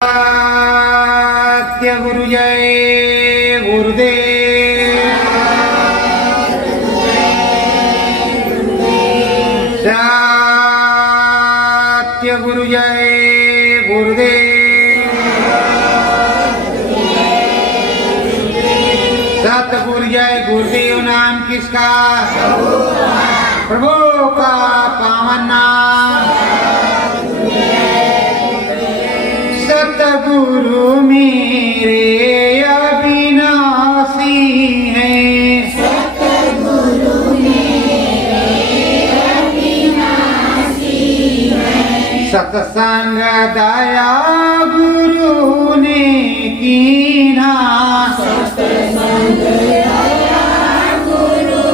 सत्य गुरु जय गुरुदेव। सत्य गुरु जय गुरुदेव। सतगुरु जय गुरुदेव। नाम किसका? प्रभु का पावन नाम। सतगुरु मेरे अविनाशी हैं। सतगुरु मेरे अविनाशी हैं। सत्संग दया गुरु ने कीना। सत्संग दया गुरु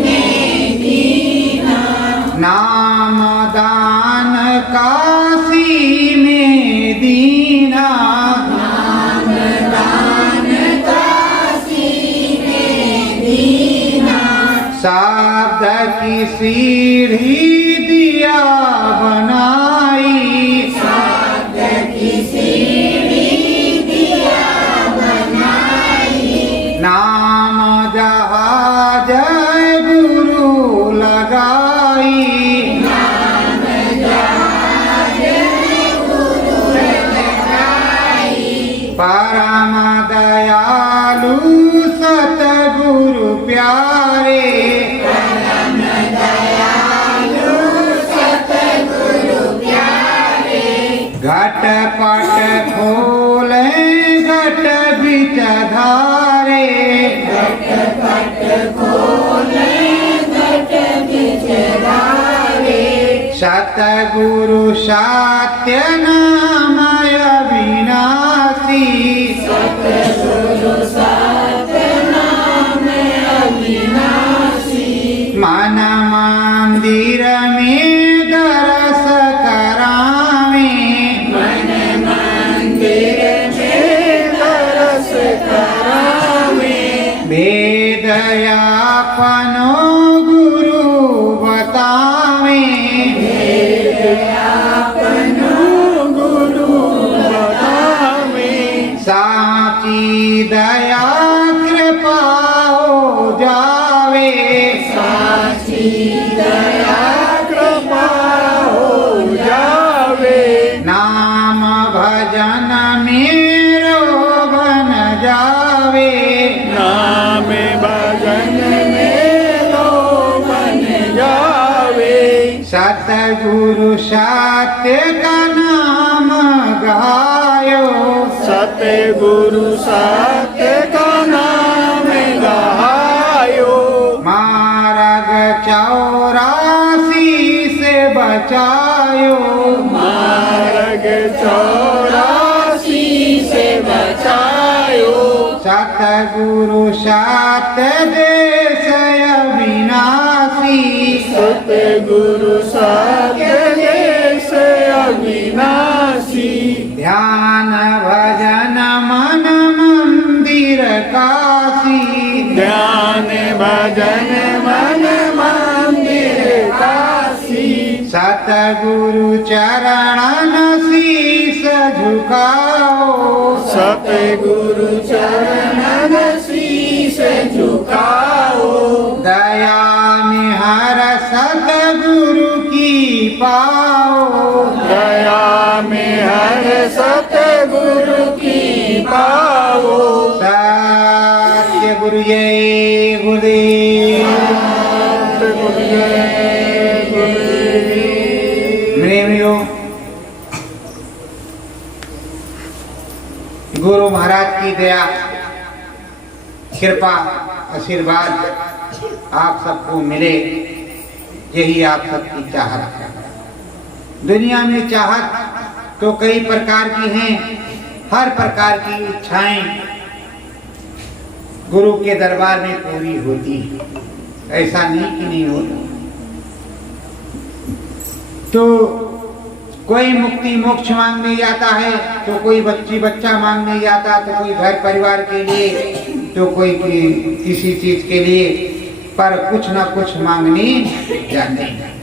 ने कीना। नाम दान काशी में दीना। नाम दान काशी में दीना। शब्द की सीढ़ी दिया बनाई। शब्द की सीढ़ी दिया बनाई। नाम जहाज गुरु लगाई। नाम जहाज गुरु लगाई। परम दयालु सतगुरु प्यारे। परम दयालु सतगुरु प्यारे। घट पट खोले घट बिच धारे। घट पट खोले घट बिच धारे। सतगुरु सत्य नाम अविनाशी। सतगुरु सत्य नाम अविनाशी। मन मंदिर में दरस करावे। मन मंदिर में दरस करावे। वेद आपनो गुरु बतावे। अपनो गुरु बतावे। साची दया कृपा हो जावे। साची दया कृपा हो जावे। नाम भजन मेरो बन जावे। नाम भजन में लो बन जावे। सतगुरु सत्य का नाम गायो। सतगुरु सत्य का नाम गायो। मार्ग 84 से बचायो। मार्ग 84 से बचायो। सतगुरु सत्य देश अविनाशी। सतगुरु सत्य देश अविनाशी। ध्यान भजन मन मंदिर काशी। ध्यान भजन मन मंदिर काशी। सतगुरु चरणन शीस झुकाओ। सतगुरु चरणन शीस झुकाओ। दया में हर सतगुरु की पाओ। दया में हर सतगुरु की पाओ। सत्य गुरु जय गुरुदेव। सतगुरु जय गुरुदेव। मेरे गुरु महाराज की दया कृपा आशीर्वाद आप सबको मिले, यही आप सबकी चाहत है। दुनिया में चाहत तो कई प्रकार की हैं। हर प्रकार की इच्छाएं गुरु के दरबार में पूरी होती है। ऐसा नहीं कि नहीं होता। तो कोई मुक्ति मोक्ष मांगने जाता है, तो कोई बच्चा मांगने जाता, तो कोई घर परिवार के लिए, तो कोई किसी चीज के लिए, पर कुछ ना कुछ मांगने जाते हैं।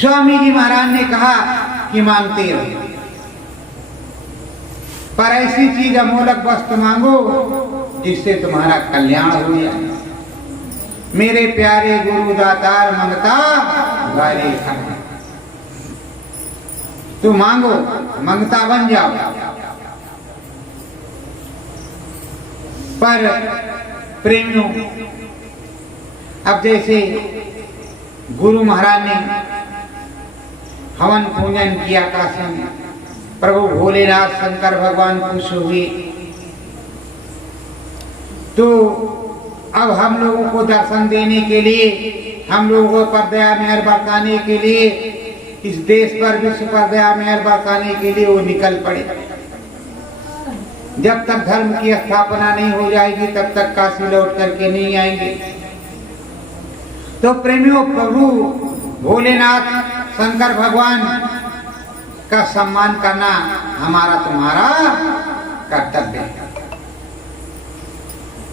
स्वामी जी महाराज ने कहा कि मांगते रहो। पर ऐसी चीज अमोलक वस्तु मांगो जिससे तुम्हारा कल्याण हो जाए। मेरे प्यारे गुरु दातार मंगता गारे खाना। तो मांगो, मंगता बन जाओ। पर प्रेमियों, अब जैसे गुरु महाराज ने हवन पूजन किया काशी में, प्रभु भोलेनाथ शंकर भगवान खुश हुए, तो अब हम लोगों को दर्शन देने के लिए, हम लोगों पर दया मेहर बरसाने के लिए, इस देश पर विश्व पर दया मेहर बरसाने के लिए वो निकल पड़े। जब तक धर्म की स्थापना नहीं हो जाएगी तब तक काशी लौट करके नहीं आएंगे। तो प्रेमियों, प्रभु भोलेनाथ शंकर भगवान का सम्मान करना हमारा तुम्हारा कर्तव्य है।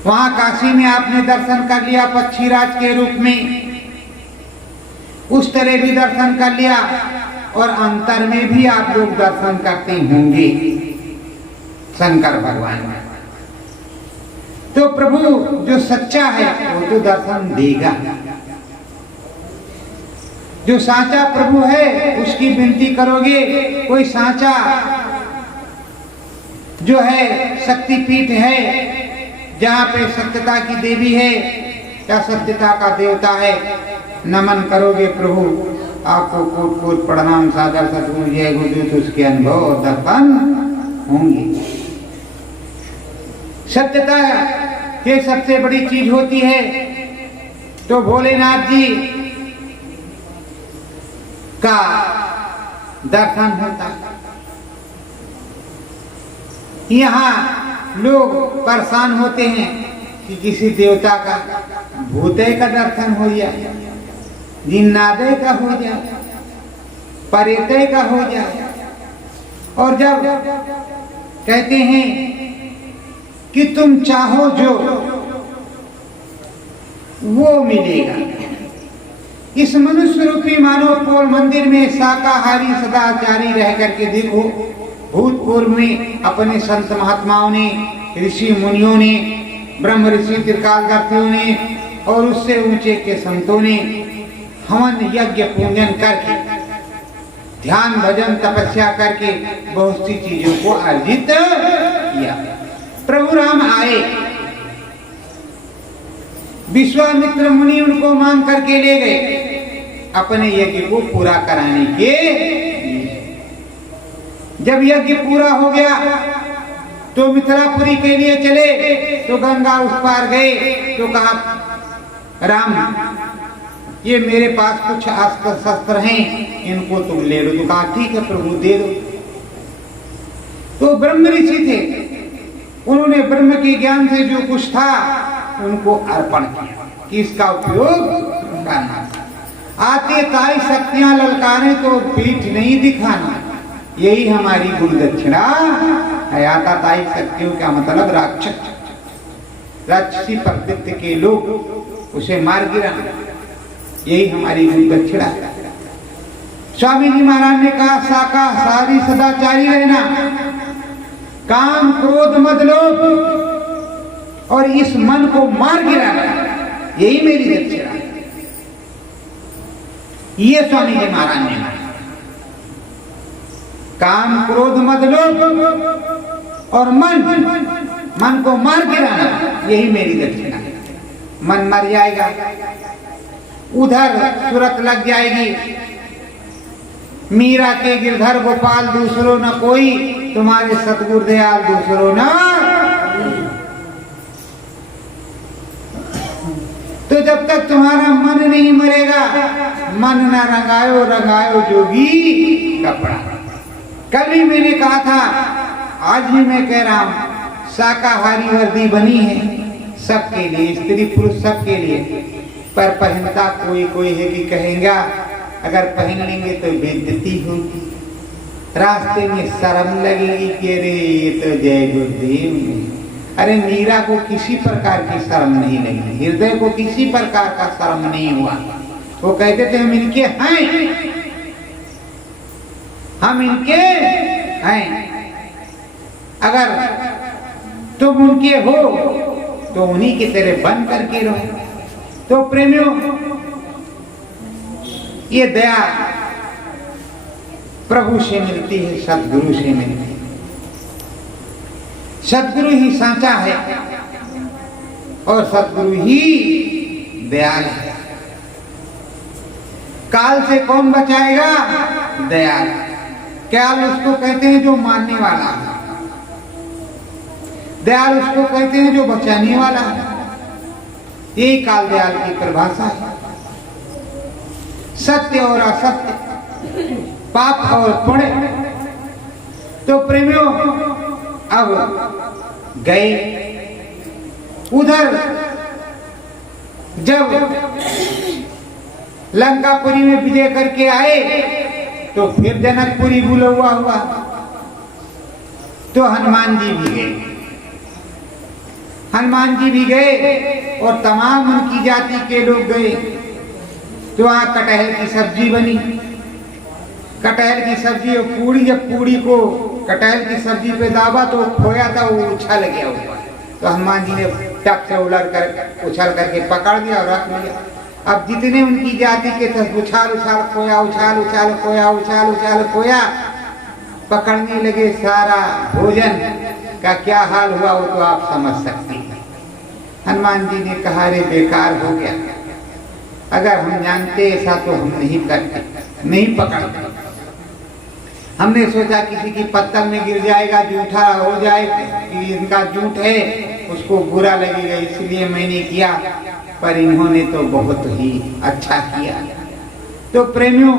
वहां काशी में आपने दर्शन कर लिया पक्षीराज के रूप में, उस तरह भी दर्शन कर लिया, और अंतर में भी आप लोग दर्शन करते होंगे शंकर भगवान। तो प्रभु जो सच्चा है वो तो दर्शन देगा। जो साचा प्रभु है उसकी विनती करोगे, कोई साचा जो है शक्तिपीठ है जहाँ पे सत्यता की देवी है या सत्यता का देवता है, नमन करोगे प्रभु, आपको कोट कोट प्रणाम सादर सतगुरु जय गुरुदेव, उसके अनुभव और दर्शन होंगे। सत्यता ये सबसे बड़ी चीज होती है। तो भोलेनाथ जी का दर्शन होता। यहाँ लोग परेशान होते हैं कि किसी देवता का भूते का दर्शन हो जाए, जिन्नादे का हो जाए, परेते का हो जाए, और जब कहते हैं कि तुम चाहो जो वो मिलेगा। इस मनुष्य रूपी मानव पोल मंदिर में शाकाहारी सदाचारी रह करके देखो, भूतपूर्व में अपने संत महात्माओं ने, ऋषि मुनियों ने, ब्रह्म ऋषि त्रिकालदर्शियों ने और उससे ऊंचे के संतों ने हवन यज्ञ पूजन करके, ध्यान भजन तपस्या करके बहुत सी चीजों को अर्जित किया। प्रभु राम आए, विश्वामित्र मुनि उनको मांग करके ले गए अपने यज्ञ को पूरा कराने के लिए। जब यज्ञ पूरा हो गया तो मिथिलापुरी के लिए चले, तो गंगा उस पार गए, तो कहा राम ये मेरे पास कुछ अस्त्र शस्त्र हैं, इनको तुम ले लो। तो कहा ठीक है प्रभु दे दो। तो ब्रह्म ऋषि थे, उन्होंने ब्रह्म के ज्ञान से जो कुछ था उनको अर्पण किया कि इसका उपयोग करना। आते ताई शक्तियां ललकारे तो पीठ नहीं दिखाना, यही हमारी गुरु दक्षिणा है। आता ताई शक्तियों का मतलब राक्षस, राक्षसी प्रवृत्ति के लोग, उसे मार गिराना, यही हमारी गुरु दक्षिणा है। स्वामी जी महाराज ने कहा शाकाहारी सदाचारी रहना, काम क्रोध मद लोभ और इस मन को मार गिराना, यही मेरी दक्षिणा है। ये स्वामी जी महाराज ने काम क्रोध मद लोभ और मन को मार गिराना, यही मेरी दक्षिणा है। मन मर जाएगा, उधर सूरत लग जाएगी। मीरा के गिरधर गोपाल दूसरो न कोई, तुम्हारे सतगुरु दयाल दूसरो न। तो जब तक तुम्हारा मन नहीं मरेगा, मन न रंगायो रंगायो जोगी कपड़ा। कल भी मैंने कहा था, आज भी मैं कह रहा हूं, शाकाहारी वर्दी बनी है सबके लिए, स्त्री पुरुष सबके लिए, पर पहनता कोई कोई है कि कहेगा अगर पहन लेंगे तो बेइज्जती होगी, रास्ते में शर्म लगेगी कि अरे ये तो जय गुरुदेव। अरे मीरा को किसी प्रकार की शर्म नहीं लगी, हृदय को किसी प्रकार का शर्म नहीं हुआ। वो कहते थे हम इनके हैं, हम इनके हैं। अगर तुम उनके हो तो उन्हीं की तरह बन करके रहो। तो प्रेमियों, ये दया प्रभु से मिलती है, सदगुरु से मिलती है। सदगुरु ही सांचा है और सदगुरु ही दयाल है। काल से कौन बचाएगा? दयाल। दयाल उसको कहते हैं जो मानने वाला है, दयाल उसको कहते हैं जो बचाने वाला है। यही काल दयाल की परिभाषा है। सत्य और असत्य, पाप और पुण्य। तो प्रेमियों, अब गए उधर, जब लंकापुरी में विजय करके आए तो फिर जनकपुरी बुलवा हुआ। तो हनुमान जी भी गए, हनुमान जी भी गए और तमाम उनकी जाति के लोग गए। तो वहां कटहल की सब्जी बनी, कटहल की सब्जी और पूड़ी। जब पूड़ी को कटहल की सब्जी पे दाबा तो खोया था, वो उछल गया ऊपर। तो हनुमान जी ने टक से उछल करके पकड़ दिया और रख लिया। अब जितने उनकी जाति के थे, उछाल उछाल खोया, उछाल उछाल खोया, उछाल उछाल खोया, पकड़ने लगे। सारा भोजन का क्या हाल हुआ वो तो आप समझ सकते हैं। हनुमान जी ने कहा, रे बेकार हो गया, अगर हम जानते ऐसा तो हम नहीं करते, नहीं पकड़ते। हमने सोचा किसी की पत्तल में गिर जाएगा, जूठा हो जाए कि इनका जूठ है, उसको बुरा लगेगा, इसलिए मैंने किया। पर इन्होंने तो बहुत ही अच्छा किया। तो प्रेमियों,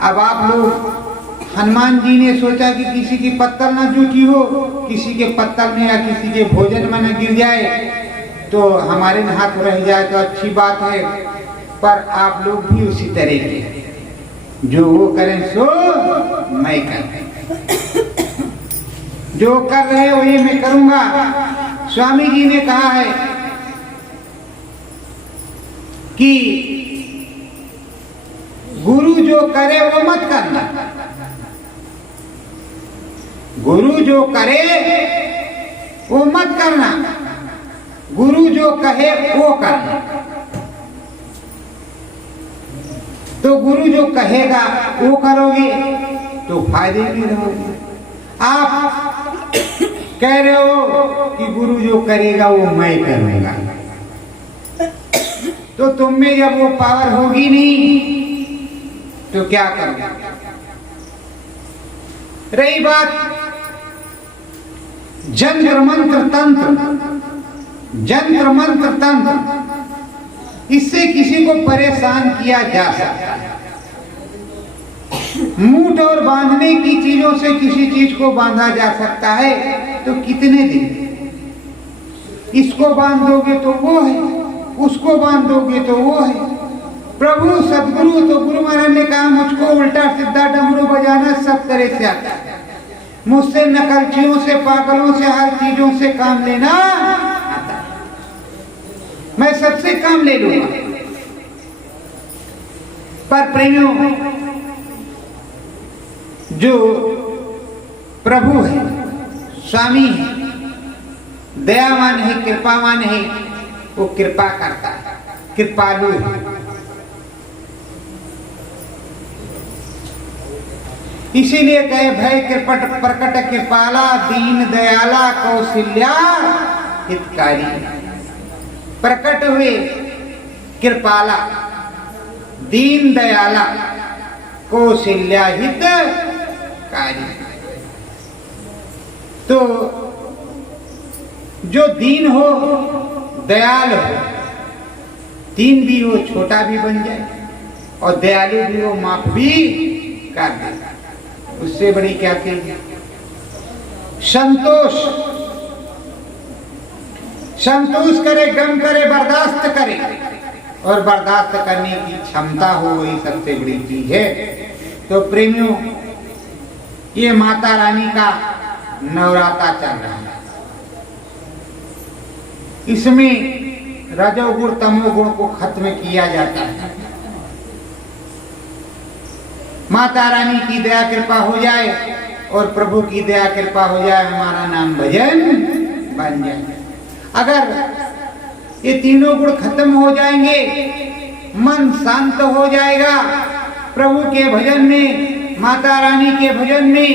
अब आप लोग, हनुमान जी ने सोचा कि किसी की पत्तल ना जूठी हो, किसी के पत्तल में या किसी के भोजन में न गिर जाए, तो हमारे हाथ रह जाए तो अच्छी बात है। पर आप लोग भी उसी तरह के, जो वो करें सो मैं कर, जो कर रहे वही मैं करूंगा। स्वामी जी ने कहा है कि गुरु जो करे वो मत करना, गुरु जो करे वो मत करना, गुरु जो कहे वो करना। तो गुरु जो कहेगा वो करोगे तो फायदे में रहोगे। आप कह रहे हो कि गुरु जो करेगा वो मैं करूंगा, तो तुम में जब वो पावर होगी नहीं तो क्या करोगे? रही बात जंत्र मंत्र तंत्र, जंत्र मंत्र तंत्र, इससे किसी को परेशान किया जा सकता है। मूठ और बांधने की चीजों से किसी चीज को बांधा जा सकता है, तो कितने दिन? इसको बांध दोगे तो वो है, उसको बांध दोगे तो वो है। प्रभु सदगुरु, तो गुरु महाराज ने कहा, मुझको उल्टा सीधा डमरू बजाना सब तरह से आता है, मुझसे नकलचियों से, पागलों से, हर चीजों से काम लेना आता है, मैं सबसे काम ले लूंगा। पर प्रेमियों, जो प्रभु है, स्वामी है, दयावान है, कृपावान है, वो कृपा करता है, कृपालु है। इसीलिए कहे, भय कृपट प्रकट कृपाला, दीन दयाला कौशल्या हितकारी। प्रकट हुए कृपाला, दीन दयाला कौशल्या हितकारी। तो जो दीन हो, दयाल हो, दीन भी हो, छोटा भी बन जाए, और दयालु भी हो, माफ भी कर दे, उससे बड़ी क्या चीज? संतोष, संतोष करे, गम करे, बर्दाश्त करे, और बर्दाश्त करने की क्षमता हो, वही सबसे बड़ी चीज है। तो प्रेमियों, ये माता रानी का नवरात्रा चल रहा है। इसमें रजोगुण तमोगुण को खत्म किया जाता है। माता रानी की दया कृपा हो जाए और प्रभु की दया कृपा हो जाए, हमारा नाम भजन बन जाए। अगर ये तीनों गुण खत्म हो जाएंगे, मन शांत हो जाएगा, प्रभु के भजन में, माता रानी के भजन में,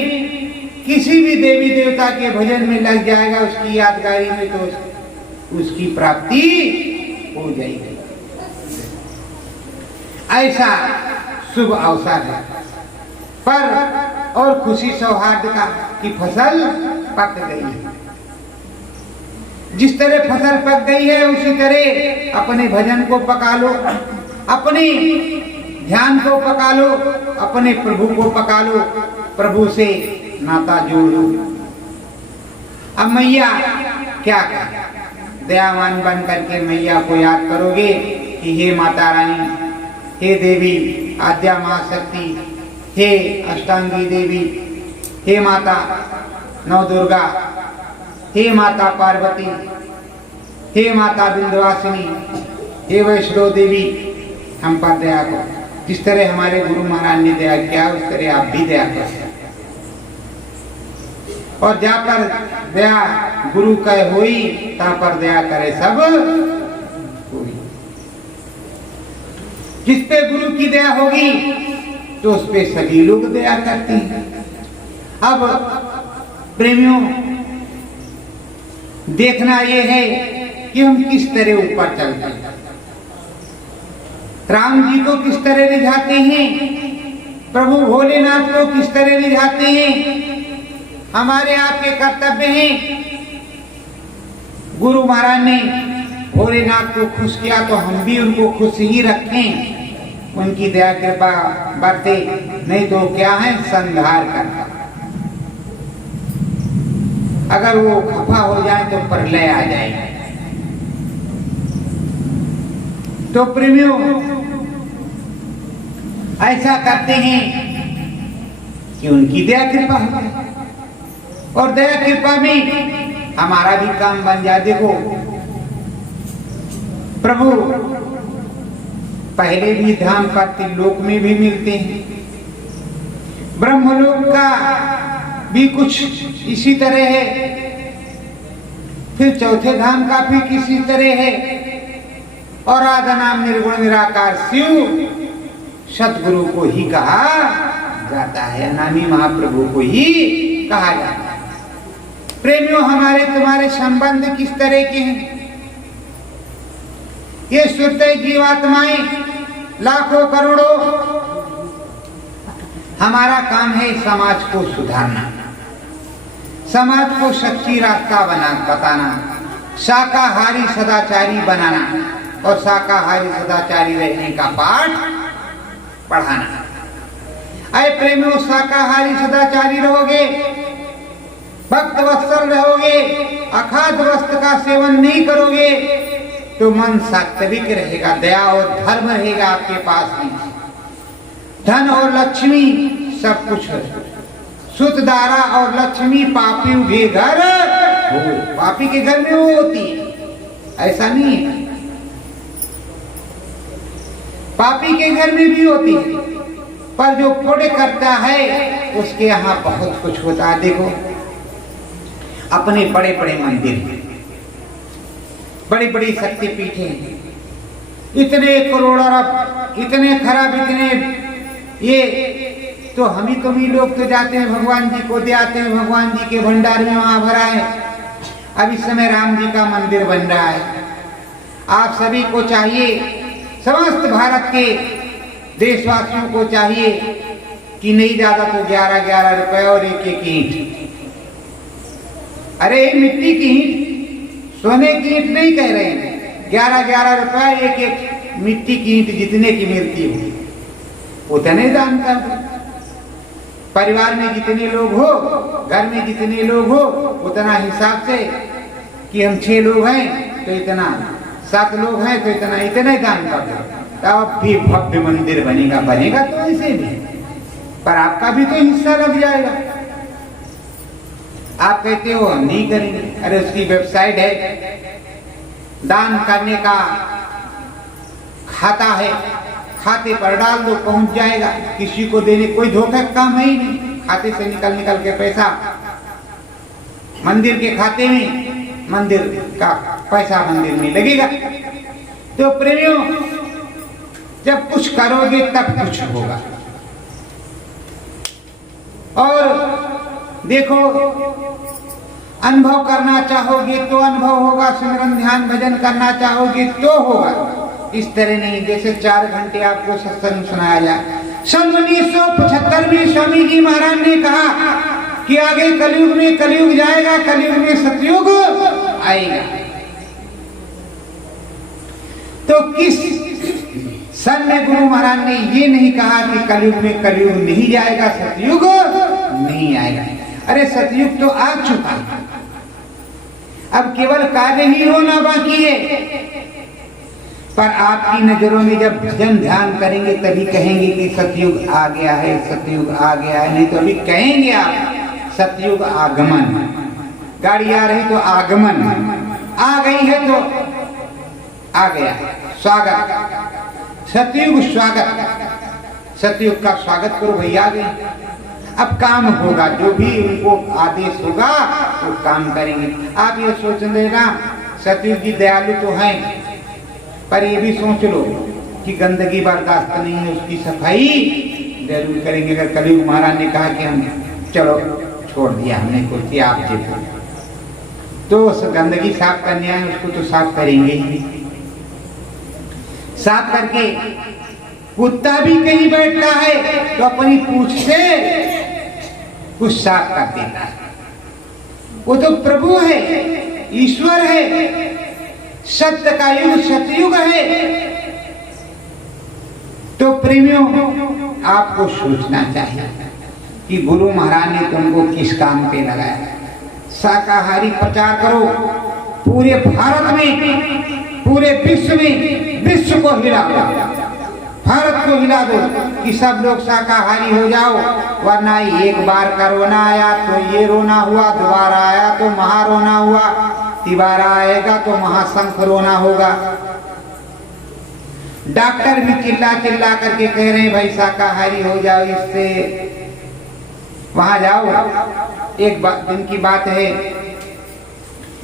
किसी भी देवी देवता के भजन में लग जाएगा, उसकी यादगारी में, तो उसकी प्राप्ति हो जाएगी। ऐसा शुभ अवसर है। पर और खुशी सौहार्द का कि फसल पक गई है। जिस तरह फसल पक गई है उसी तरह अपने भजन को पका लो, अपने ध्यान को पका लो, अपने प्रभु को पका लो, प्रभु से नाता जोड़ लो। अब मैया क्या करें? दयावान बन करके मैया को याद करोगे कि हे माता रानी, हे देवी आद्या महाशक्ति, हे अष्टांगी देवी, हे माता नव दुर्गा, हे माता पार्वती, हे माता विंध्यवासिनी, हे वैष्णो देवी, हम पर दया करो। जिस तरह हमारे गुरु महाराज ने दया किया उस तरह आप भी दया करो। और जा पर दया गुरु कह होई, ता पर दया करे सब कोई। जिस पे गुरु की दया होगी तो उस पे सभी लोग दया करते हैं। अब प्रेमियों, देखना यह है कि हम किस तरह ऊपर चलते हैं। राम जी को किस तरह रिझाते हैं, प्रभु भोलेनाथ को किस तरह रिझाते हैं, हमारे आपके कर्तव्य हैं। गुरु महाराज ने भोलेनाथ को खुश किया तो हम भी उनको खुश ही रखें, उनकी दया कृपा बरते, नहीं तो क्या है, संहार करता। अगर वो खफा हो जाए तो प्रलय आ जाए। तो प्रेमियों, ऐसा करते हैं कि उनकी दया कृपा हो जाए और दया कृपा में हमारा भी काम बन जाए। देखो प्रभु पहले भी धाम का त्रिलोक में भी मिलते हैं, ब्रह्मलोक का भी कुछ इसी तरह है, फिर चौथे धाम का भी किसी तरह है, और आधा नाम निर्गुण निराकार शिव सतगुरु को ही कहा जाता है, अनामी महाप्रभु को ही कहा जाता है। प्रेमियों, हमारे तुम्हारे संबंध किस तरह के हैं? ये सुरते जीवात्माएं लाखों करोड़ों, हमारा काम है समाज को सुधारना, समाज को सच्ची रास्ता बताना, शाकाहारी सदाचारी बनाना और शाकाहारी सदाचारी रहने का पाठ पढ़ाना। अरे प्रेमियों, शाकाहारी सदाचारी रहोगे, भक्त वत्सल रहोगे, अखाद्य वस्त्र का सेवन नहीं करोगे तो मन सात्विक रहेगा, दया और धर्म रहेगा आपके पास में, धन और लक्ष्मी सब कुछ है। सुत दारा और लक्ष्मी पापी के घर हो, पापी के घर में वो होती है, ऐसा नहीं है, पापी के घर में भी होती है, पर जो पुण्य करता है उसके यहाँ बहुत कुछ होता है। देखो अपने बड़े बड़े मंदिर, बड़ी बड़ी शक्तिपीठें, इतने करोड़ अरब, इतने खराब, इतने ये, तो हम ही लोग तो जाते हैं भगवान जी को दे आते हैं, भगवान जी के भंडार में वहां भरा है। अब इस समय राम जी का मंदिर बन रहा है। आप सभी को चाहिए, समस्त भारत के देशवासियों को चाहिए कि नहीं ज्यादा तो 11-11 रुपए और एक ईंट। अरे मिट्टी की ईंट, सोने की ईंट नहीं कह रहे हैं, 11-11 रुपए एक मिट्टी की ईंट जितने की मिलती हो उतने दान कर दो। परिवार में जितने लोग हो, घर में जितने लोग हो, उतना हिसाब से कि हम 6 लोग हैं तो इतना, 7 लोग हैं तो इतना, इतने दान कर दो, तब भी भव्य मंदिर बनेगा। बनेगा तो ऐसे भी, पर आपका भी तो हिस्सा लग जाएगा। आप कहते हो हम नहीं करेंगे, अरे उसकी वेबसाइट है, दान करने का खाता है, खाते पर डाल दो, पहुंच जाएगा। किसी को देने कोई धोखा काम है ही नहीं, खाते से निकल निकल के पैसा मंदिर के खाते में, मंदिर का पैसा मंदिर में लगेगा। तो प्रेमियों, जब कुछ करोगे तब कुछ होगा। और देखो, अनुभव करना चाहोगे तो अनुभव होगा, सिमरन ध्यान भजन करना चाहोगे तो होगा। इस तरह नहीं जैसे 4 घंटे आपको सत्संग सुनाया जाए। सन 1975 में स्वामी जी महाराज ने कहा कि आगे कलयुग में कलयुग जाएगा, कलयुग में सतयुग आएगा। तो किस सन में गुरु महाराज ने ये नहीं कहा कि कलयुग में कलयुग नहीं जाएगा, सतयुग नहीं आएगा। अरे सतयुग तो आ चुका है, अब केवल कार्य ही होना बाकी है। पर आपकी नजरों में जब भजन ध्यान करेंगे तभी कहेंगे कि सतयुग आ गया है, सतयुग आ गया है। नहीं तो अभी कहेंगे आप सतयुग आगमन, गाड़ी आ रही तो आगमन, आ गई है तो आ गया स्वागत, सतयुग स्वागत, सतयुग का स्वागत करो भैया। आ गए, अब काम होगा, जो भी उनको आदेश होगा वो काम करेंगे। आप ये सोच लेना, सतयुग जी दयालु तो हैं, पर ये भी सोच लो कि गंदगी बर्दाश्त नहीं है, उसकी सफाई जरूर करेंगे। अगर कलयुग महाराज ने कहा कि हम चलो छोड़ दिया हमने कुर्सी, आप देखो, तो उस गंदगी साफ करने आए उसको तो साफ करेंगे ही। साफ करके कुत्ता भी कहीं बैठता है तो अपनी पूंछ से कुछ साफ कर देता है। वो तो प्रभु है, ईश्वर है, सत्य का युग सतयुग है। तो प्रेमियों, आपको सोचना चाहिए कि गुरु महाराज ने तुमको किस काम पे लगाया। शाकाहारी प्रचार करो पूरे भारत में, पूरे विश्व में, विश्व को हिला दो, भारत को हिला दो कि सब लोग शाकाहारी हो जाओ। वरना एक बार कोरोना आया तो ये रोना हुआ, दोबारा आया तो महारोना हुआ, तिबारा आएगा तो महाशंख रोना होगा। डॉक्टर भी चिल्ला चिल्ला करके कह रहे हैं भाई शाकाहारी हो जाओ, इससे वहां जाओ। एक दिन की बात है,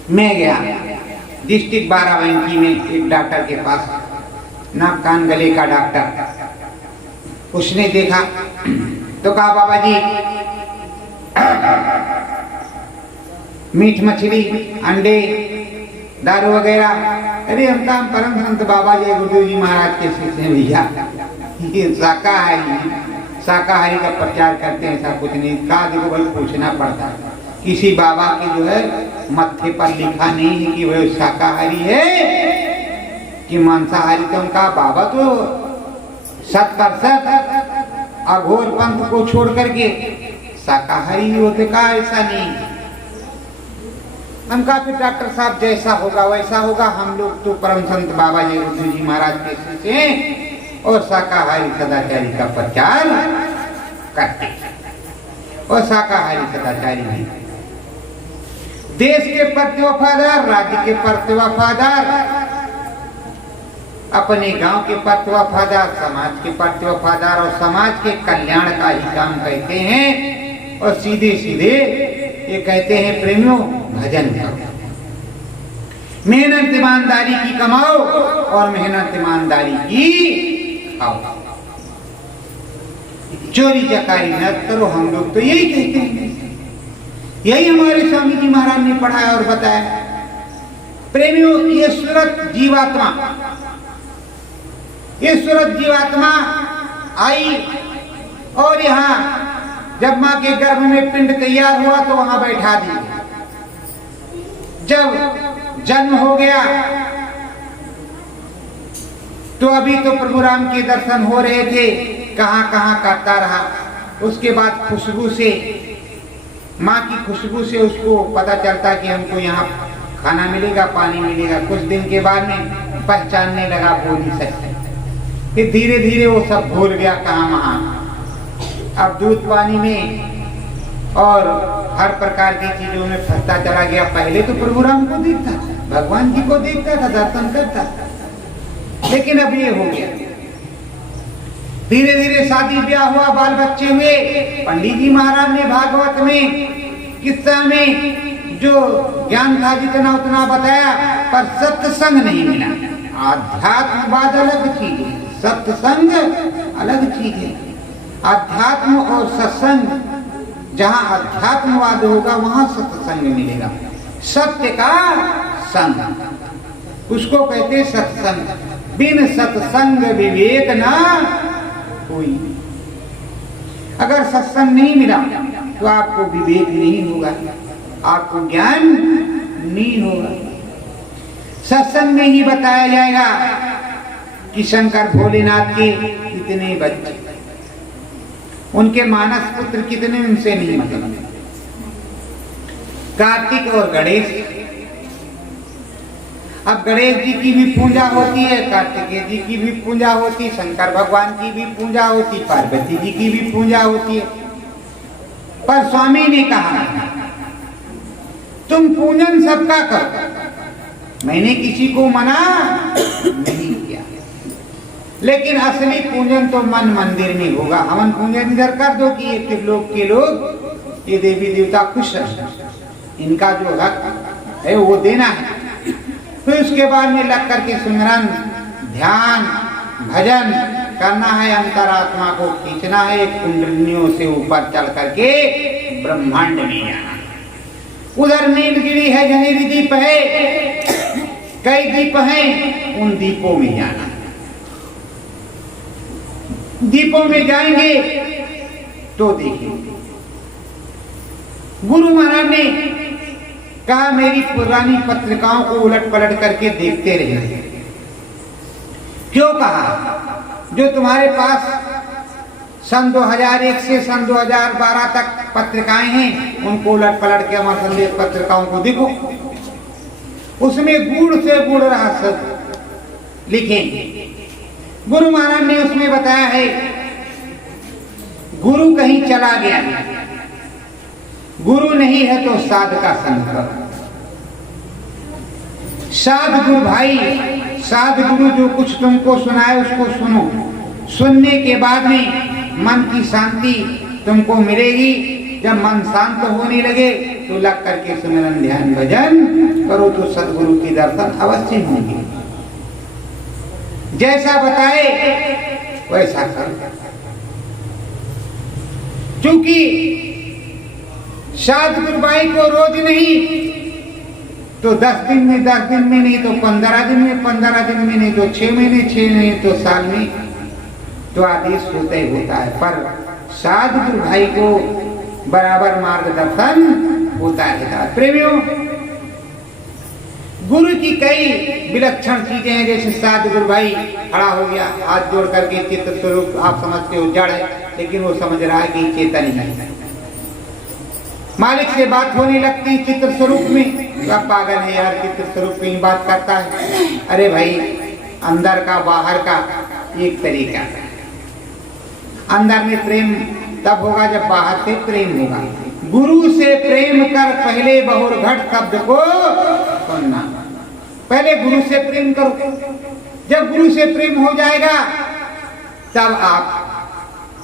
मैं गया डिस्ट्रिक्ट बाराबंकी में एक डॉक्टर के पास, नाक कान गले का डॉक्टर। उसने देखा तो कहा बाबा जी मीठ मछली, अंडे, दारू वगैरह। अरे हम काम परम संत बाबा जी गुरु जी महाराज के शिष्य भैया, ये शाकाहारी का प्रचार करते हैं, ऐसा कुछ नहीं। कहा देखो भाई पूछना पड़ता है, किसी बाबा के जो है मत्थे पर लिखा नहीं है कि वह शाकाहारी है कि मांसाहारी। तो उनका बाबा तो 100% अघोर पंथ को छोड़ करके शाकाहारी ही होते। कहा ऐसा नहीं। हम कहा फिर डॉक्टर साहब जैसा होगा वैसा होगा, हम लोग तो परम संत बाबा जी गुरु जी महाराज के शिष्य हैं और शाकाहारी सदाचारी का प्रचार करते और शाकाहारी सदाचारी नहीं। देश के प्रति वफादार, राज्य के प्रति वफादार, अपने गांव के प्रति वफादार, समाज के प्रति वफादार और समाज के कल्याण का ही काम करते हैं। और सीधे सीधे ये कहते हैं प्रेमियों भजन करो, मेहनत ईमानदारी की कमाओ और मेहनत ईमानदारी की खाओ, चोरी चकारी न करो। हम लोग तो यही कहते हैं, यही हमारे स्वामी जी महाराज ने पढ़ाया और बताया। प्रेमियों, ये सूरत जीवात्मा, ये सूरत जीवात्मा आई और यहाँ जब माँ के गर्भ में पिंड तैयार हुआ तो वहां बैठा दी। जब जन्म हो गया तो अभी तो प्रभु राम के दर्शन हो रहे थे, कहां कहां करता रहा। उसके बाद खुशबू से, माँ की खुशबू से उसको पता चलता कि हमको यहाँ खाना मिलेगा, पानी मिलेगा। कुछ दिन के बाद में पहचानने लगा, बोल नहीं सकते। फिर धीरे धीरे वो सब भूल गया कहाँ वहाँ। अब दूध पानी में और हर प्रकार की चीजों में फंसता चला गया। पहले तो प्रभु राम को देखता था, भगवान जी को देखता था, दर्शन करता था, लेकिन अब ये हो गया। धीरे धीरे शादी ब्याह हुआ, बाल बच्चे हुए। पंडित जी महाराज ने भागवत में किस्सा में जो ज्ञान था जितना उतना बताया, पर सत्संग नहीं मिला। आध्यात्मवाद अलग चीज है, सत्संग अलग चीज है। अध्यात्म और सत्संग, जहाँ अध्यात्मवाद होगा वहां सत्संग मिलेगा। सत्य का संग, उसको कहते सत्संग। बिन सत्संग विवेक ना कोई। अगर सत्संग नहीं मिला तो आपको विवेक नहीं होगा, आपको ज्ञान नहीं होगा। सत्संग में ही बताया जाएगा कि शंकर भोलेनाथ के कितने बच्चे, उनके मानस पुत्र कितने, उनसे नहीं मतलब। कार्तिक और गणेश, अब गणेश जी की भी पूजा होती है, कार्तिकेय जी की भी पूजा होती है, शंकर भगवान की भी पूजा होती, पार्वती जी की भी पूजा होती है। पर स्वामी ने कहा तुम पूजन सबका करो। मैंने किसी को मना नहीं किया, लेकिन असली पूजन तो मन मंदिर में होगा। हवन पूजन इधर कर दो कि ये त्रिलोक के लोग, ये देवी देवता खुश रहे, इनका जो हक है वो देना है। फिर उसके बाद में लग करके सुमिरन, ध्यान, भजन करना है, अंतरात्मा को खींचना है, एक कुंडलियों से ऊपर चल करके ब्रह्मांड में जाना। उधर नीलगिरी है, जनेरी दीप है, कई दीप हैं, उन दीपों में जाना। दीपों में जाएंगे तो देखिए, गुरु महाराज ने कहा मेरी पुरानी पत्रिकाओं को उलट पलट करके देखते रहे। क्यों कहा? जो तुम्हारे पास सन 2001 से सन 2012 तक पत्रिकाएं हैं, उनको उलट पलट के अमर संदेश पत्रिकाओं को देखो। उसमें गूढ़ से गूढ़ रहस्य लिखें। गुरु महाराज ने उसमें बताया है, गुरु कहीं चला गया, गुरु नहीं है तो साध का संग करो। साध गुरु भाई, साध गुरु जो कुछ तुमको सुनाए उसको सुनो। सुनने के बाद में मन की शांति तुमको मिलेगी। जब मन शांत होने लगे तो लग करके सुमिरन, ध्यान, भजन करो तो सदगुरु की दर्शन अवश्य होंगे। जैसा बताए वैसा करो। क्योंकि साध गुरु भाई को रोज नहीं तो 10 दिन में, 10 दिन में नहीं तो 15 दिन में, 15 दिन में नहीं तो 6 महीने, 6 महीने तो साल में तो आदेश होता ही होता है। पर साध गुरु भाई को बराबर मार्गदर्शन होता रहता है। प्रेमियों, गुरु की कई विलक्षण चीजें हैं। जैसे साध गुरु भाई खड़ा हो गया, हाथ जोड़ करके, चित्त स्वरूप आप समझते हो जड़ है, लेकिन वो समझ रहा है कि चेतन है। मालिक से बात होने लगती चित्र स्वरूप में, अब पागल है यार, चित्र स्वरूप में बात करता है। अरे भाई, अंदर का बाहर का एक तरीका है। अंदर में प्रेम तब होगा जब बाहर से प्रेम होगा। गुरु से प्रेम कर पहले बहुर घट शब्द को सुनना। पहले गुरु से प्रेम करो। जब गुरु से प्रेम हो जाएगा तब आप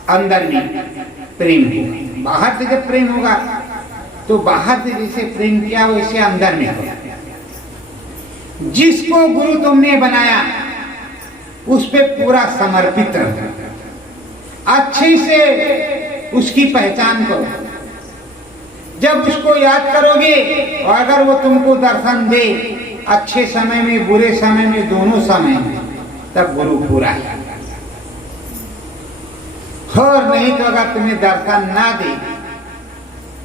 अंदर में प्रेम होगा। बाहर से जब प्रेम होगा तो बाहर से जैसे प्रेम किया वैसे अंदर में होगा। जिसको गुरु तुमने बनाया उस पे पूरा समर्पित रहो। अच्छे से उसकी पहचान करो। जब उसको याद करोगे और अगर वो तुमको दर्शन दे, अच्छे समय में, बुरे समय में, दोनों समय में, तब गुरु पूरा है। और नहीं तो अगर तुम्हें दर्शन ना दे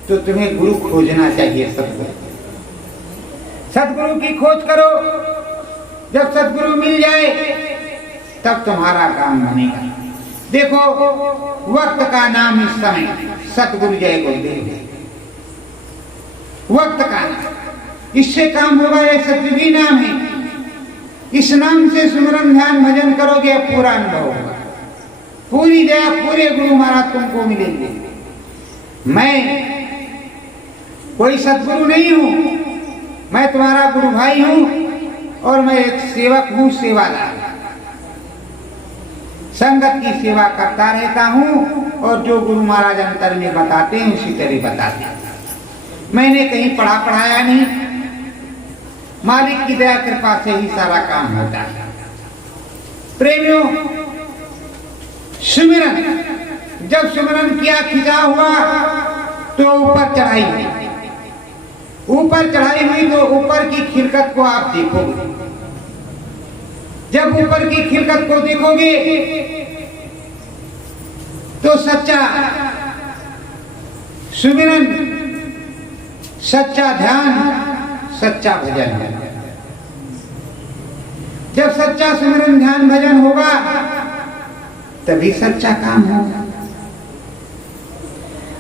तो तुम्हें गुरु खोजना चाहिए। सदगुरु की खोज करो। जब सदगुरु मिल जाए तब तुम्हारा काम बनेगा। देखो, वक्त का नाम इस समय सतगुरु जय गुरुदेव है। वक्त का नाम, इससे काम होगा। ये सतयुगी नाम है। इस नाम से सुमिरन, ध्यान, भजन करोगे, पूरा अनुभव होगा। पूरी दया, पूरे गुरु महाराज तुमको मिलेंगे। मैं कोई सतगुरु नहीं हूं, मैं तुम्हारा गुरु भाई हूं और मैं एक सेवक हूं, सेवादार। संगत की सेवा करता रहता हूँ और जो गुरु महाराज अंतर में बताते हैं उसी तरह बताते हैं। मैंने कहीं पढ़ा पढ़ाया नहीं, मालिक की दया कृपा से ही सारा काम होता है। प्रेमियों, सुमिरन, जब सुमिरन किया खिंचा हुआ तो ऊपर चढ़ाई हुई, ऊपर चढ़ाई हुई तो ऊपर की खिलकत को आप देखोगे। जब ऊपर की खिलकत को देखोगे तो सच्चा सुमिरन, सच्चा ध्यान, सच्चा भजन है। जब सच्चा सुमिरन ध्यान भजन होगा तभी सच्चा काम होगा।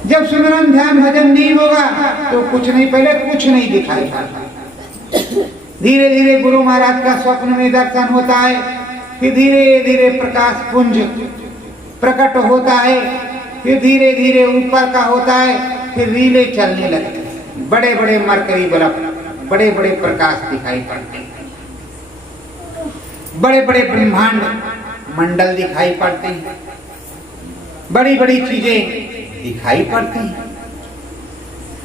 जब सुमिरन ध्यान भजन नहीं होगा तो कुछ नहीं, पहले कुछ नहीं दिखाई पड़ता। धीरे धीरे गुरु महाराज का स्वप्न में दर्शन होता है, फिर धीरे धीरे प्रकाश पुंज प्रकट होता है, फिर धीरे धीरे ऊपर का होता है, फिर रीले चलने लगती है, बड़े बड़े मरकरी बल्ब, बड़े बड़े प्रकाश दिखाई पड़ते हैं, बड़े बड़े ब्रह्मांड मंडल दिखाई पड़ते हैं, बड़ी बड़ी चीजें दिखाई पड़ती हैं।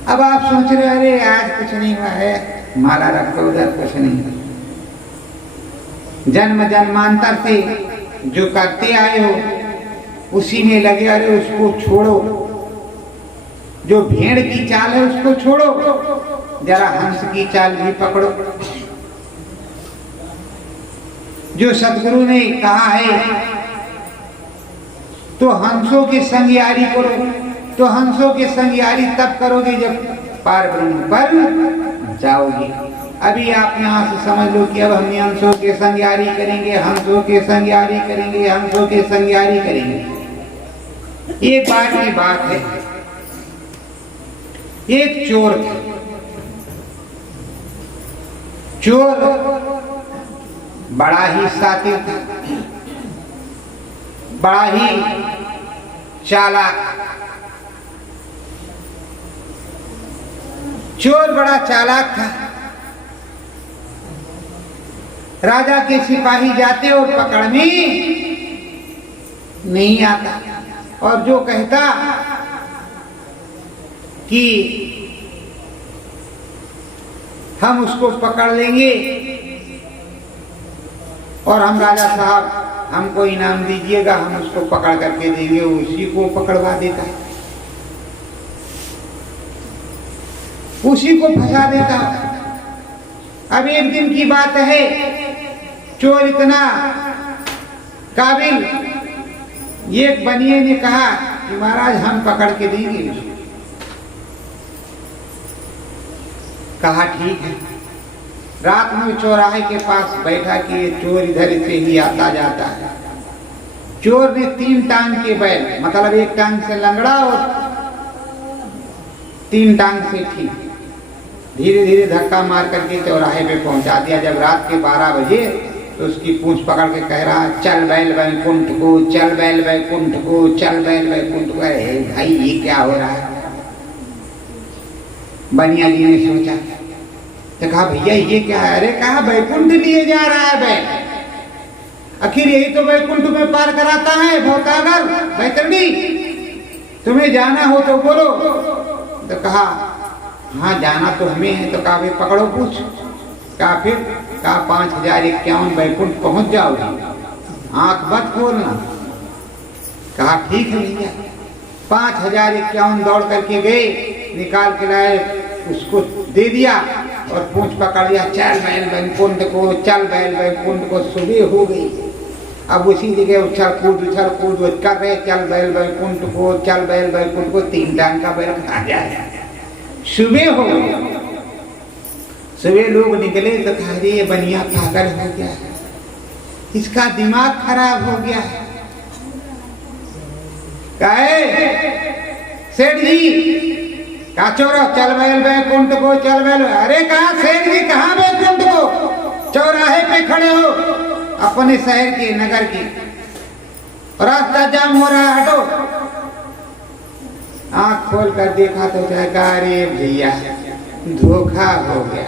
अब आप सोच रहे अरे आज कुछ नहीं हुआ है, माला रखो उधर, कुछ नहीं। जन्म जन्मांतर से जो करते आए हो उसी में लगे, अरे उसको छोड़ो, जो भेड़ की चाल है उसको छोड़ो, जरा हंस की चाल भी पकड़ो। जो सदगुरु ने कहा है तो हंसों की संग यारी करो, तो हंसों की संग यारी तब करोगे जब पार ब्रह्म पर जाओगे। अभी आप यहाँ से समझ लो कि अब हम हंसों के संग यारी करेंगे, हंसों के संग यारी करेंगे, हंसों के संग यारी करेंगे। एक बार की बात है, एक चोर था। चोर बड़ा ही सातिर था, बड़ा ही चालाक। चोर बड़ा चालाक था। राजा के सिपाही जाते और पकड़ने नहीं आता, और जो कहता कि हम उसको पकड़ लेंगे और हम राजा साहब हमको इनाम दीजिएगा, हम उसको पकड़ करके देंगे, उसी को पकड़वा देता है, उसी को फंसा देता। अब एक दिन की बात है, चोर इतना काबिल, एक बनिए ने कहा कि महाराज हम पकड़ के देंगे उसको। कहा ठीक है। रात में चौराहे के पास बैठा कि ये चोर इधर से ही आता जाता है। चोर ने 3 टांग के बैल, मतलब एक टांग से लंगड़ा और 3 टांग से ठीक, धीरे धीरे धक्का मार करके चौराहे पे पहुंचा दिया। जब रात के 12 बजे तो उसकी पूंछ पकड़ के कह रहा, चल बैल वैकुंठ को, चल बैल वैकुंठ को, चल बैल वैकुंठ को। अरे भाई ये क्या हो रहा है? बनिया जी ने सोचा, तो कहा भैया ये क्या है? अरे कहा वैकुंठ लिए जा रहा है बैल, आखिर यही तो वैकुंठ में पार कराता है भौतागर बैतरणी, तुम्हें जाना हो तो बोलो। तो कहा हाँ जाना तो हमें है। तो कहा भाई पकड़ो पूछ। कहा फिर? कहा 5051 वैकुंठ पहुंच जाओगे, आंख मत खोलना। कहा ठीक है भैया। 5051 दौड़ करके गए, निकाल के लाए, उसको दे दिया और पूंछ पकड़ लिया, चल बैल वैकुंठ को, चल बैल वैकुंठ को। सुबह हो गई, अब उसी जगह उछल कूद कर रहे, चल बैल वैकुंठ को, चल बैल वैकुंठ को। 3 टांग का बैल खा जाए। सुबह हो गई, सुबह लोग निकले तो कहा ये बनिया पागल हो गया है, इसका दिमाग खराब हो गया है। कहे सेठ जी कहा चोरो चल बैल वैकुंठ को, चल बैल। अरे कहा सेठ जी कहाँ वैकुंठ को? चौराहे पे खड़े हो अपने शहर के, नगर के, रास्ता जाम हो रहा है, हटो। आंख खोल कर देखा तो क्या, अरे भैया धोखा हो गया,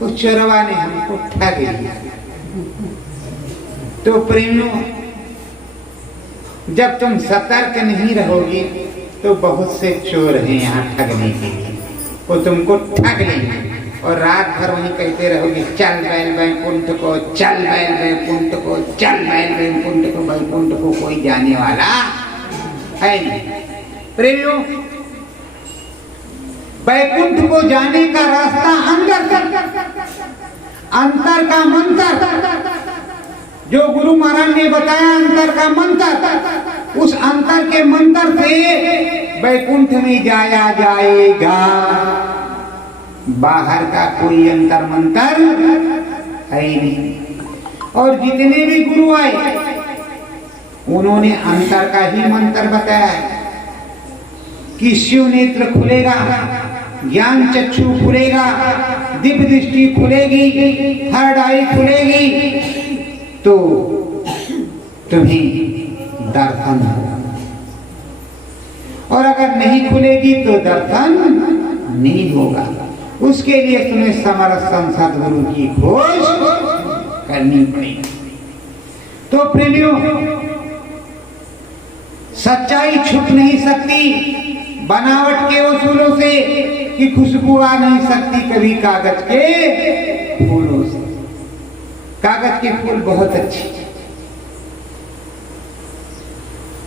उस चोरवा ने हमको ठग लिया। तो प्रेमियों जब तुम सतर्क नहीं रहोगे तो बहुत से चोर हैं यहाँ ठगने के लिए, वो तुमको ठग लेंगे और रात भर वहीं कहते रहोगे चल बैल बैकुंठ को, चल बैल बैकुंठ को, चल बैल बैकुंठ को। बैकुंठ को कोई जाने वाला है नहीं। प्रेमियों, बैकुंठ को जाने का रास्ता अंतर का मंत्र जो गुरु महाराज ने बताया, अंतर का मंत्र, उस अंतर के मंत्र से बैकुंठ में जाया जाएगा। बाहर का कोई अंतर मंत्र है ही नहीं। और जितने भी गुरु आए उन्होंने अंतर का ही मंत्र बताया कि शिव नेत्र खुलेगा, ज्ञान चक्षु खुलेगा, दिव्य दृष्टि खुलेगी, थर्ड आई खुलेगी तो तुम्हें दर्शन होगा, और अगर नहीं खुलेगी तो दर्शन नहीं होगा। उसके लिए तुम्हें समर्थ सदगुरु की खोज करनी पड़ेगी। तो प्रेमियों, सच्चाई छुप नहीं सकती बनावट के उसूलों से, कि खुशबू आ नहीं सकती कभी कागज के फूलों से। कागज के फूल बहुत अच्छे,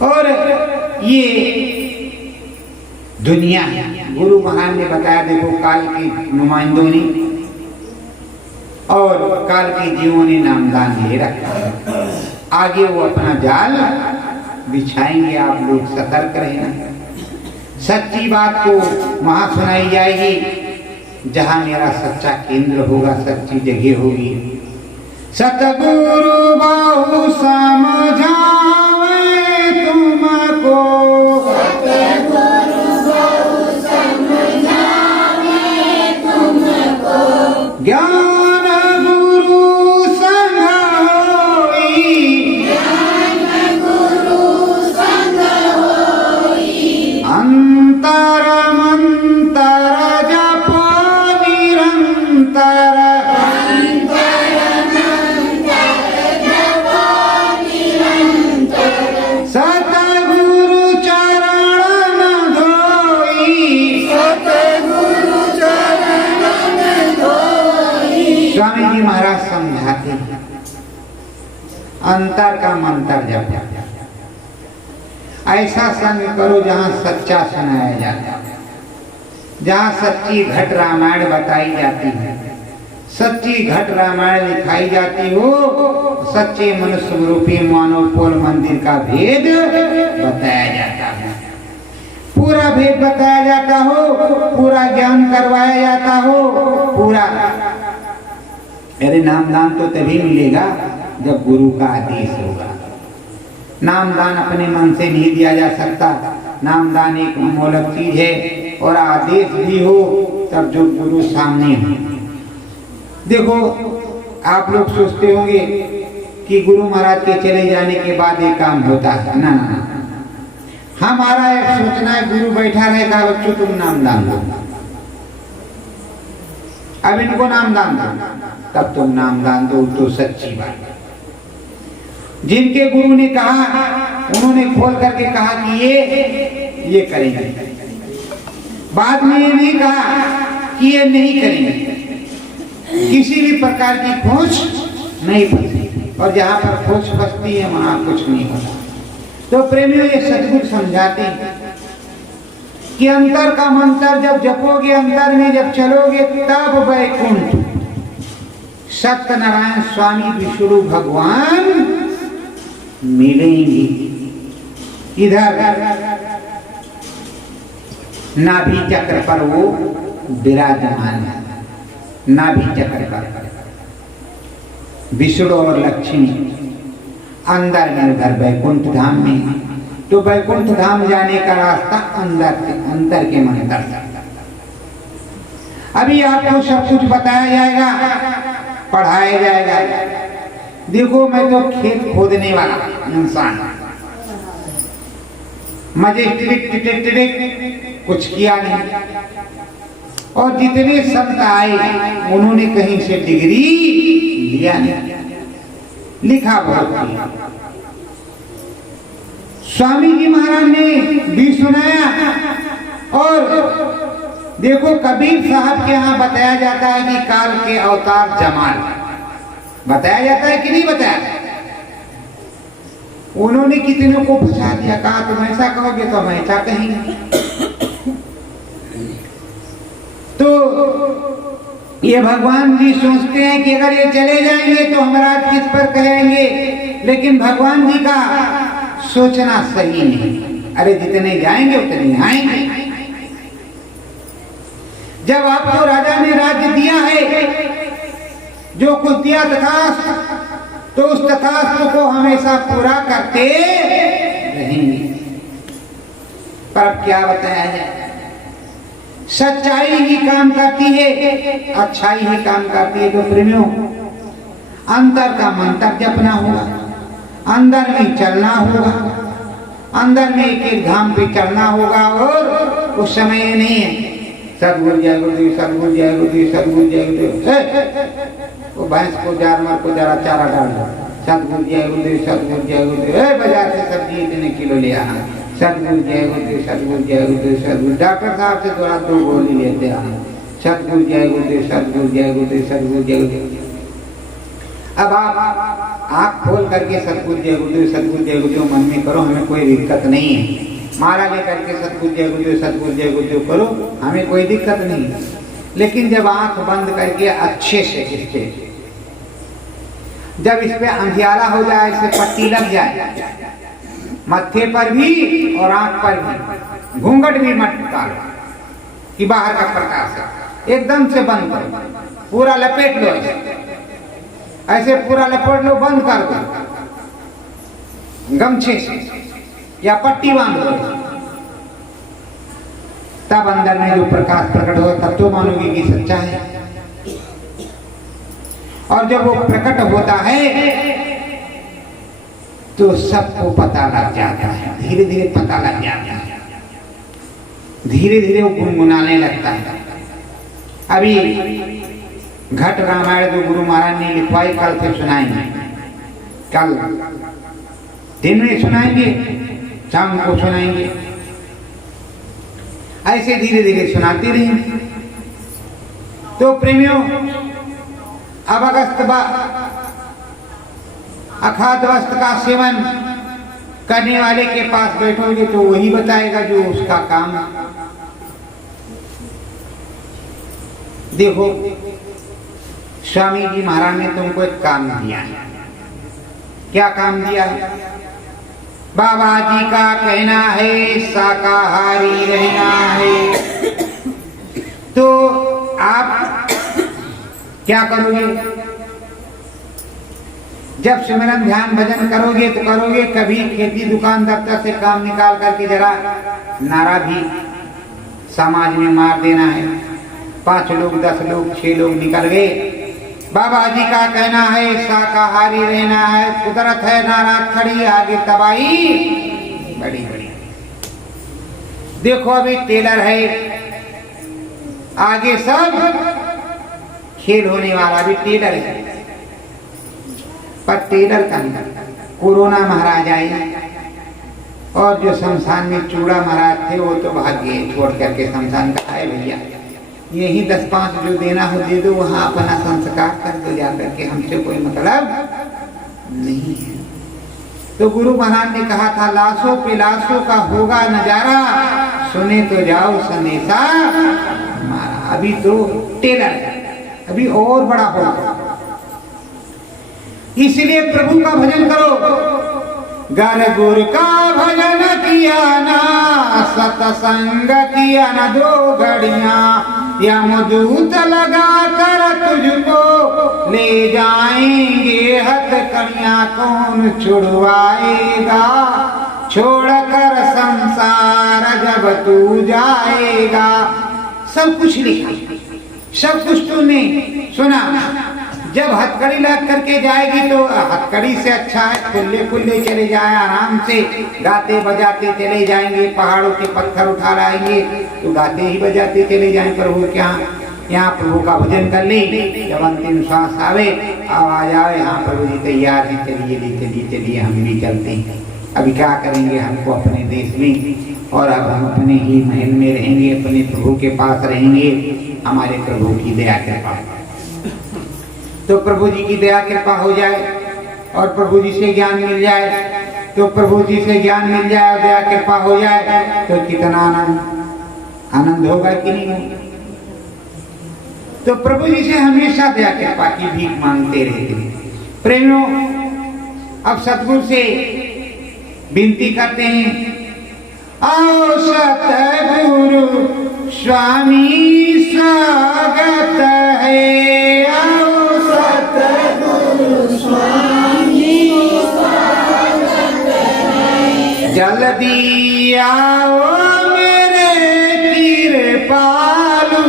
और ये दुनिया है। गुरु महाराज ने बताया, देखो काल के नुमाइंदों ने और काल के जीवों ने नामदान ले रखा है, आगे वो अपना जाल बिछाएंगे। आप लोग सतर्क रहना। सच्ची बात को वहां सुनाई जाएगी जहां मेरा सच्चा केंद्र होगा, सच्ची जगह होगी। सतगुरु बाहु समझावे तुमको, सतगुरु बाहु समझावे तुमको, ज्ञान गुरु संग होई, ज्ञान गुरु संग होई, अंतर मंतर जपो निरंतर, सतगुरु चरण धोई, सतगुरु चरण धोई। स्वामी जी महाराज समझाते हैं अंतर का मंत्र जप। ऐसा संग करो जहां सच्चा सुनाया जाता है, जहां सच्ची घट रामायण बताई जाती है, सच्ची घट रामायण लिखाई जाती हो, सच्चे मनुष्य रूपी मानव पोल मंदिर का भेद बताया जाता है, पूरा भेद बताया जाता हो, पूरा ज्ञान करवाया जाता हो, पूरा। अरे नामदान तो तभी मिलेगा जब गुरु का आदेश होगा। नामदान अपने मन से नहीं दिया जा सकता। नामदान एक मोलक चीज है, और आदेश भी हो तब जो गुरु सामने हो। देखो, आप लोग सोचते होंगे कि गुरु महाराज के चले जाने के बाद ये काम होता है। ना ना ना, हमारा एक सोचना है, गुरु बैठा रहेगा, बच्चों तुम नामदान दो, अब इनको नामदान दो, तब तुम नामदान दो, तो सच्ची बात है। जिनके गुरु ने कहा, उन्होंने खोल करके कहा कि ये करेंगे, बाद में ये नहीं कहा कि ये नहीं करेंगे। किसी भी प्रकार की खोज नहीं फंसती, और जहां पर खोज फंसती है वहां कुछ नहीं होता। तो प्रेमियों, ये सदगुरु समझाते हैं कि अंतर का मंत्र जब जपोगे, अंतर में जब चलोगे, तब वैकुंठ सत्यनारायण स्वामी विष्णु भगवान मिलेंगे। इधर नाभि चक्र पर वो विराजमान है, नाभि चक्र पर विष्णु और लक्ष्मी अंदर में, उधर वैकुंठ धाम में। तो वैकुंठ धाम जाने का रास्ता अंदर के मंत्र से। अभी आपको सब कुछ बताया जाएगा, पढ़ाया जाएगा। देखो, मैं तो खेत खोदने वाला इंसान, मजेस्टिक कुछ किया नहीं, और जितने संत आए उन्होंने कहीं से डिग्री लिया नहीं, लिखा बहुत किया, स्वामी जी महाराज ने भी सुनाया। और देखो कबीर साहब के यहाँ बताया जाता है कि काल के अवतार जमाल, बताया जाता है कि नहीं बताया? उन्होंने कितनों को फंसा दिया, कहा तुम ऐसा कहोगे तो हम ऐसा कहेंगे। तो ये भगवान जी सोचते हैं कि अगर ये चले जाएंगे तो हम राज किस पर कहेंगे, लेकिन भगवान जी का सोचना सही नहीं। अरे जितने जाएंगे उतने आएंगे। जब आपको राजा ने राज्य दिया है, जो कुछ दिया तथास्तु, तो उस तथास्तु को हमेशा पूरा करते रहेंगे। पर अब क्या बताया जाए, सच्चाई ही काम करती है, अच्छाई ही काम करती है। तो प्रेमियों, अंतर का मंत्र जपना होगा, अंदर में चलना होगा, अंदर में एक एक धाम पे चढ़ना होगा। और उस समय ये नहीं है सदगुरु जय गुरुदेव, सदगुरु जय गुरुदेव, सदगुरु जय गुरुदेव, वो भैंस को जानवर को जरा चारा डाल दो, सदगुरु जय गुरुदेव, सदगुरु जय गुरुदेव, बाजार से सब्जी इतने किलो ले आना, सदगुरु जय गुरुदेव, सदगुरु जय गुरुदेव, सदगुरु। डॉक्टर साहब से थोड़ा 2 गोली लेते आना, सदगुरु जय गुरुदेव, सदगुरु जय गुरुदेव, सदगुरु जय गुरुदेव। अब आप आँख खोल करके सदगुरु जय गुरुदेव, सदगुरु जय गुरुदेव मन में करो, हमें कोई दिक्कत नहीं है। माला लेकर के सदगुरु जय गुरुदेव, सदगुरु जय गुरुदेव करो, हमें कोई दिक्कत नहीं है। लेकिन जब आंख बंद करके अच्छे से इसके, जब इस पे अंधियारा हो जाए, इसे पट्टी लग जाए मत्थे पर भी और आंख पर भी, घूंघट भी मत डालो कि बाहर का प्रकाश है, एकदम से बंद करो, पूरा लपेट लो, ऐसे पूरा लपेट लो, बंद कर दो गमछे से या पट्टी बांध लो। तब अंदर में जो प्रकाश प्रकट हो, तब तो मानोगे कि सच्चा है। और जब वो प्रकट होता है तो सबको पता लग जाता है, धीरे धीरे पता लग जाता है, धीरे धीरे वो गुनगुनाने लगता है। अभी घट रामायण जो गुरु महाराज ने लिखवाई, कल से सुनाएंगे, कल दिन में सुनाएंगे, शाम को सुनाएंगे, ऐसे धीरे धीरे सुनाते रहेंगे। तो प्रेमियों, अब अखाद्य वस्त्र का सेवन करने वाले के पास बैठोगे तो वही बताएगा जो उसका काम है। देखो स्वामी जी महाराज ने तुमको एक काम दिया है। क्या काम दिया है? बाबा जी का कहना है शाकाहारी रहना है। तो आप क्या करोगे? जब सिमरन ध्यान भजन करोगे तो करोगे, कभी खेती दुकान दफ्तर से काम निकाल करके जरा नारा भी समाज में मार देना है। 5 लोग 10 लोग 6 लोग निकल गए, बाबा जी का कहना है शाकाहारी रहना है, कुदरत है नारा खड़ी, आगे तबाही बड़ी बड़ी। देखो अभी टेलर है, आगे सब खेल होने वाला भी टेलर है। पर टेलर का कोरोना महाराज आए और जो शमशान में चूड़ा महाराज थे वो तो भाग गए छोड़ करके। शमशान का है भैया, यही 10-5 जो देना हो दे दो, वहां अपना संस्कार कर दो जाकर के, हमसे कोई मतलब नहीं है। तो गुरु महाराज ने कहा था लाशों पे लाशों का होगा नजारा, सुने तो जाओ संदेशा हमारा। अभी तो टेलर है, अभी और बड़ा होगा। इसलिए प्रभु का भजन करो। गर गुर का भजन किया ना, सतसंग किया ना 2 घड़ियां, यमदूत लगा कर तुझको ले जाएंगे हथकड़ियां। कौन छुड़वाएगा छोड़कर संसार जब तू जाएगा। सब कुछ लिखा, सब कुछ तूने सुना। जब हथकड़ी लग करके जाएगी तो हथकड़ी से अच्छा है खुले खुले चले जाए, आराम से गाते बजाते चले जाएंगे। पहाड़ों के पत्थर उठा लाएंगे तो गाते ही बजाते चले जाएं। प्रभु के यहाँ प्रभु का भजन कर ले। जब अंतिम श्वास आवे, आवाज आवे, हाँ प्रभु जी तैयार है, चलिए चलिए चलिए हम भी चलते हैं। अभी क्या करेंगे, हमको अपने देश में, और अब हम अपने ही महल में रहेंगे, अपने प्रभु के पास रहेंगे, हमारे प्रभु की दया कृपा। तो प्रभु जी की दया कृपा हो जाए और प्रभु जी से ज्ञान मिल जाए, तो प्रभु जी से ज्ञान मिल जाए और दया कृपा हो जाए तो कितना आनंद होगा कि नहीं होगा। तो प्रभु जी से हमेशा दया कृपा की भीख मांगते रहते हैं। प्रेमियों, अब सतगुरु से विनती करते हैं, आओ सतगुरु स्वामी स्वागत है, आओ सतगुरु स्वामी स्वागत है, जल्दी आओ मेरे कृपालु,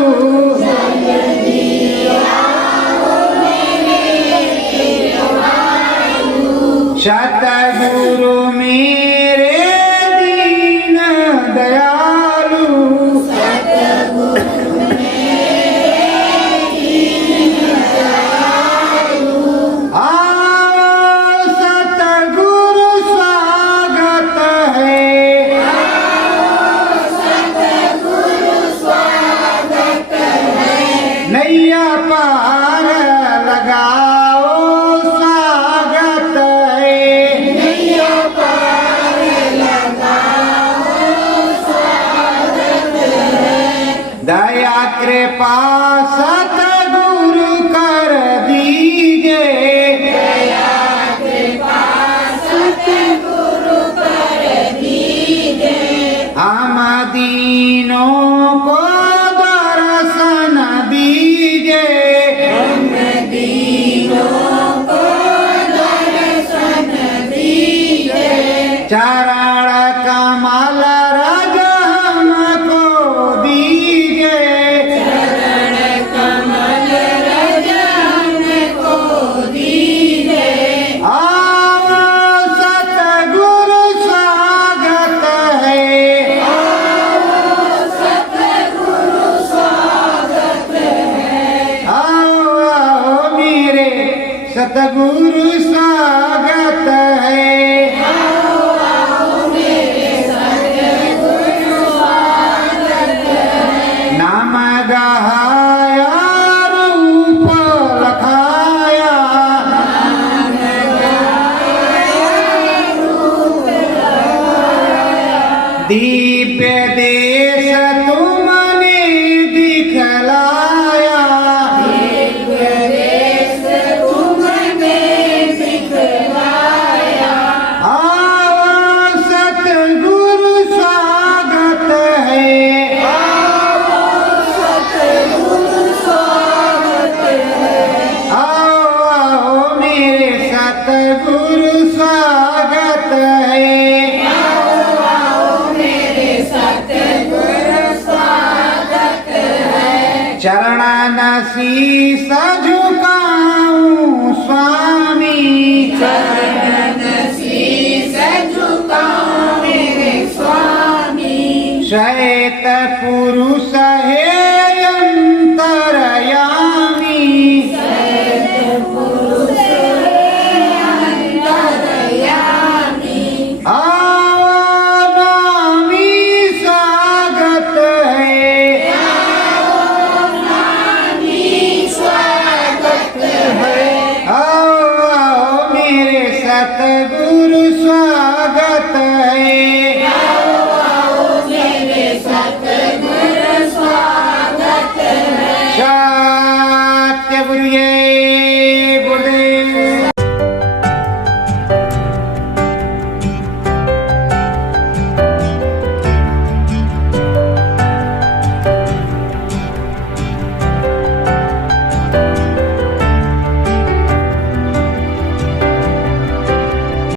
जल्दी आओ मेरे कृपालु, सतगुरु मेरे दीन दयालु, सतगुरु मेरे दीन दयालु, आओ सतगुरु स्वागत है, आओ सतगुरु स्वागत है, नैया पार लगाओ स्वागत है, नैया पार लगाओ स्वागत है, दया कृपा सतगुरु कर दीजिए, दया कृपा सतगुरु कर दीजिए, हम दीनों को दर्शन दीजिए, हम दीनों को दर्शन दीजिए, चरण कमल रज हमको दीजिए, चरण कमल रज हमको दीजिए, आओ सतगुरु स्वागत है, आओ सतगुरु स्वागत है, आओ मेरे सतगुरु स्वागत है, आओ मेरे सतगुरु स्वागत है, नाम गहाया रूप लखाया, नाम गहाया रूप लखाया, दिव्य देश तुमने दिखलाया, दिव्य देश तुमने दिखलाया, आओ सतगुरु स्वागत है, आओ सतगुरु स्वागत है, आओ मेरे सतगुरु स्वागत है, आओ मेरे सतगुरु स्वागत है, चरण शीस झुकाऊं स्वामी, चरण